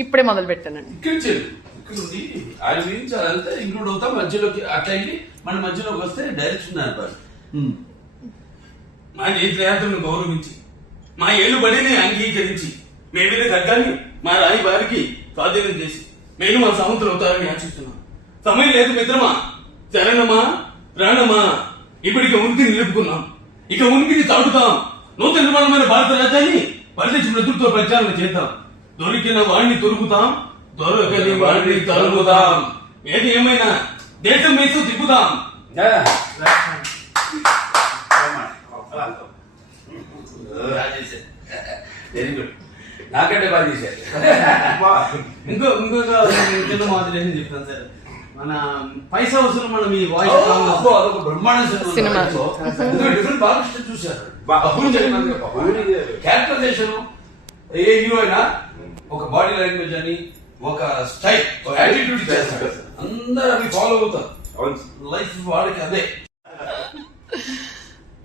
ఇప్పుడే మొదలు పెట్టానండి. ఇక్కడ ఉంది ఆయన గురించి అదంతా ఇంక్లూడ్ అవుతాం. మధ్యలోకి అట్లా అయ్యి మన మధ్యలోకి వస్తే డైరెక్షన్ అనిపారు. మా నేత్రయాత్రను గౌరవించి మా ఏలుబడిని అంగీకరించి మేమే ఖడ్గాన్ని మా రాయి వారికి స్వాధీనం చేసి మేము మా సముద్రం అవుతారని ఆశిస్తున్నాం. సమయం లేదు మిత్రమా, శరణమా ప్రాణమా, ఇప్పటికి ఉనికిని నిలుపుకున్నాం, ఇక ఉనికిని చాటుతాం. నూతన నిర్మాణమైన భారత రాజ్యాన్ని పరిరక్షణ నెతృత్వ ప్రచారణ చేద్దాం. దొరికిన వాడిని దొరుకుతాం, దొరకని వాడిని తరుముదాం. ఏది ఏమైనా దేశం వేసు తిప్పుదాం. వెరీ గుడ్, నాకంటే బాగా చేశారు. ఇంకొక చిన్న మాదిరి చెప్తాను సార్. మన పైసా వసూలు మనం ఈ వాయిస్ అదొక బ్రహ్మాండ సినిమా డిఫరెంట్ బాగా ఇష్టం చూశారు. క్యారెక్టరైజేషన్ ఏ హీరో అయినా ఒక బాడీ లాంగ్వేజ్ అని ఒక స్టైల్ ఒక యాటిట్యూడ్ చేస్తారు, అందరూ అవి ఫాలో అవుతారు. లైఫ్ వాడికి అదే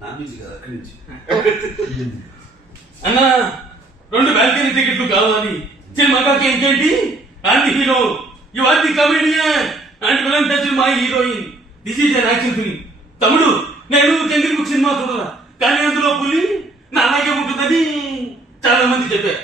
నా నుంచి కదా అక్కడి నుంచి. అన్నా 2 బాల్కనీ టికెట్లు కావాలి సినిమాకి. ఇంకేంటి and hero you are the comedian and villain touch my heroine. This is an action film. తమ్ముడు నేను చంద్ర బుక్ సినిమా చూడరా, కానీ అందులో పులి నా అలాగే ఉంటుందని చాలా మంది చెప్పారు.